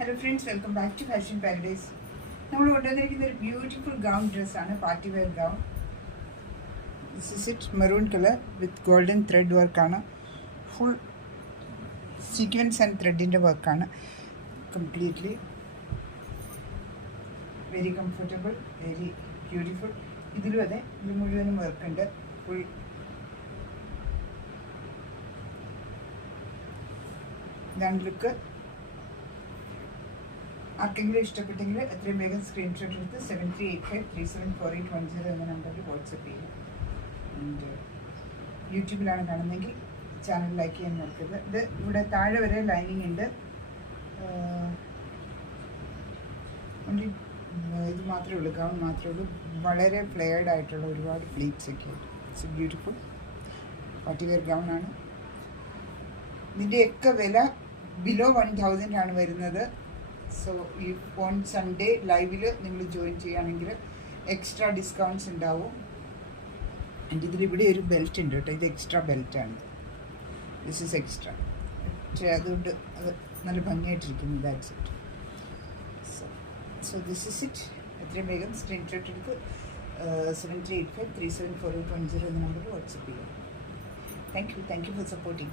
Hello friends, welcome back to fashion paradise. നമ്മൾ കൊണ്ടുവന്നിരിക്കുന്ന ഒരു ബ്യൂട്ടിഫുൾ ഗൗൺ ഡ്രസ്സാണ്, party wear gown. This is it, maroon colour with golden thread വർക്കാണ്. Full sequence and ത്രെഡിൻ്റെ വർക്കാണ്. Completely very comfortable, very beautiful. ഇതിലും അതെ, ഇത് മുഴുവനും വർക്കുണ്ട്. ഫുൾ ഇതാണ് ലുക്ക്. ആർക്കെങ്കിലും ഇഷ്ടപ്പെട്ടെങ്കിൽ എത്രയും വേഗം സ്ക്രീൻഷോട്ട് എടുത്ത് 7385374810 എന്ന നമ്പറിൽ വാട്സപ്പ് ചെയ്യും. ആൻഡ് യൂട്യൂബിലാണ് കാണുന്നതെങ്കിൽ ചാനൽ ലൈക്ക് ചെയ്യാൻ നോക്കരുത്. ഇത് ഇവിടെ താഴെ വരെ ലൈനിങ് ഉണ്ട്. ഓൺലി ഇത് മാത്രമേ ഉള്ളൂ, ഗൗൺ മാത്രമേ ഉള്ളൂ. വളരെ ഫ്ലെയർഡ് ആയിട്ടുള്ള ഒരുപാട് പ്ലീറ്റ്സ് ഒക്കെ ഉണ്ട്. It's beautiful party wear gown ആണ്. ഇതിൻ്റെയൊക്കെ വില ബിലോ 1000 ആണ് വരുന്നത്. സോ ഈ ഓൺ സൺഡേ ലൈവിൽ നിങ്ങൾ ജോയിൻ ചെയ്യുകയാണെങ്കിൽ എക്സ്ട്രാ ഡിസ്കൗണ്ട്സ് ഉണ്ടാവും. ആൻഡ് ഇതിലിവിടെ ഒരു ബെൽറ്റ് ഉണ്ട് കേട്ടോ, ഇത് എക്സ്ട്രാ ബെൽറ്റാണ്. ദിസ് ഇസ് എക്സ്ട്രാ, പക്ഷേ അതുകൊണ്ട് അത് നല്ല ഭംഗിയായിട്ടിരിക്കുന്നു. That's it. So this is it. എത്രയും വേഗം സ്ക്രീൻഷോട്ട് എടുത്ത് 7385374810 എന്ന നമ്പറിൽ വാട്സപ്പ് ചെയ്യാം. Thank you for supporting.